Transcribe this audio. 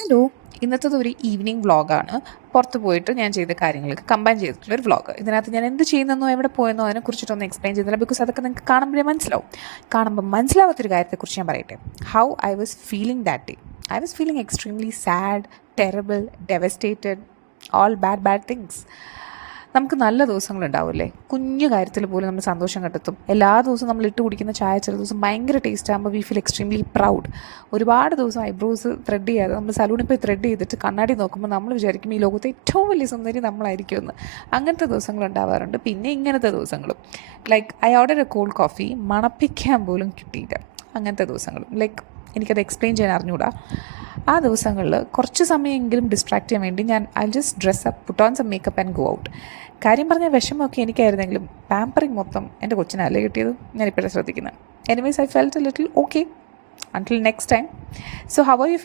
Hello. ഇന്നത്തേത് ഒരു evening വ്ളോഗാണ്. പുറത്ത് പോയിട്ട് ഞാൻ ചെയ്ത കാര്യങ്ങൾക്ക് കമ്പൈൻ ചെയ്തിട്ടുള്ള ഒരു വ്ളോഗ്. ഇതിനകത്ത് ഞാൻ എന്ത് ചെയ്യുന്നെന്നോ എവിടെ പോയെന്നോ അതിനെക്കുറിച്ചിട്ടൊന്നും എക്സ്പ്ലെയിൻ ചെയ്യുന്നില്ല. ബിക്കോസ് അതൊക്കെ നിങ്ങൾക്ക് കാണുമ്പോഴേ മനസ്സിലാവും. കാണുമ്പോൾ മനസ്സിലാവാത്തൊരു കാര്യത്തെക്കുറിച്ച് ഞാൻ പറയട്ടെ. How I was feeling that day. I was feeling extremely sad, terrible, devastated, all bad things. നമുക്ക് നല്ല ദിവസങ്ങളുണ്ടാവില്ലേ, കുഞ്ഞു കാര്യത്തിൽ പോലും നമ്മൾ സന്തോഷം കണ്ടെത്തും. എല്ലാ ദിവസവും നമ്മൾ ഇട്ട് കുടിക്കുന്ന ചായ ചില ദിവസം ഭയങ്കര ടേസ്റ്റ് ആകുമ്പോൾ വി ഫീൽ എക്സ്ട്രീംലി പ്രൗഡ്. ഒരുപാട് ദിവസം ഐബ്രോസ് ത്രെഡ് ചെയ്യാതെ നമ്മൾ സലൂണിൽ പോയി ത്രെഡ് ചെയ്തിട്ട് കണ്ണാടി നോക്കുമ്പോൾ നമ്മൾ വിചാരിക്കും ഈ ലോകത്തെ ഏറ്റവും വലിയ സുന്ദരി നമ്മളായിരിക്കുമെന്ന്. അങ്ങനത്തെ ദിവസങ്ങളുണ്ടാവാറുണ്ട്. പിന്നെ ഇങ്ങനത്തെ ദിവസങ്ങളും like I order a cold coffee, മണപ്പിക്കാൻ പോലും കിട്ടിയില്ല. അങ്ങനത്തെ ദിവസങ്ങളും ലൈക്ക് എനിക്കത് എക്സ്പ്ലെയിൻ ചെയ്യാൻ അറിഞ്ഞൂടാ. ആ ദിവസങ്ങളിൽ കുറച്ച് സമയമെങ്കിലും ഡിസ്ട്രാക്ട് ചെയ്യാൻ വേണ്ടി ഞാൻ I just dress up, put on some makeup and go out. കാര്യം പറഞ്ഞ വിഷമമൊക്കെ എനിക്കായിരുന്നെങ്കിലും പാമ്പറിങ് മൊത്തം എൻ്റെ കൊച്ചിനല്ലേ കിട്ടിയത്. ഞാനിപ്പോഴേ ശ്രദ്ധിക്കുന്നത്. Anyways I felt A little okay until next time. So how are you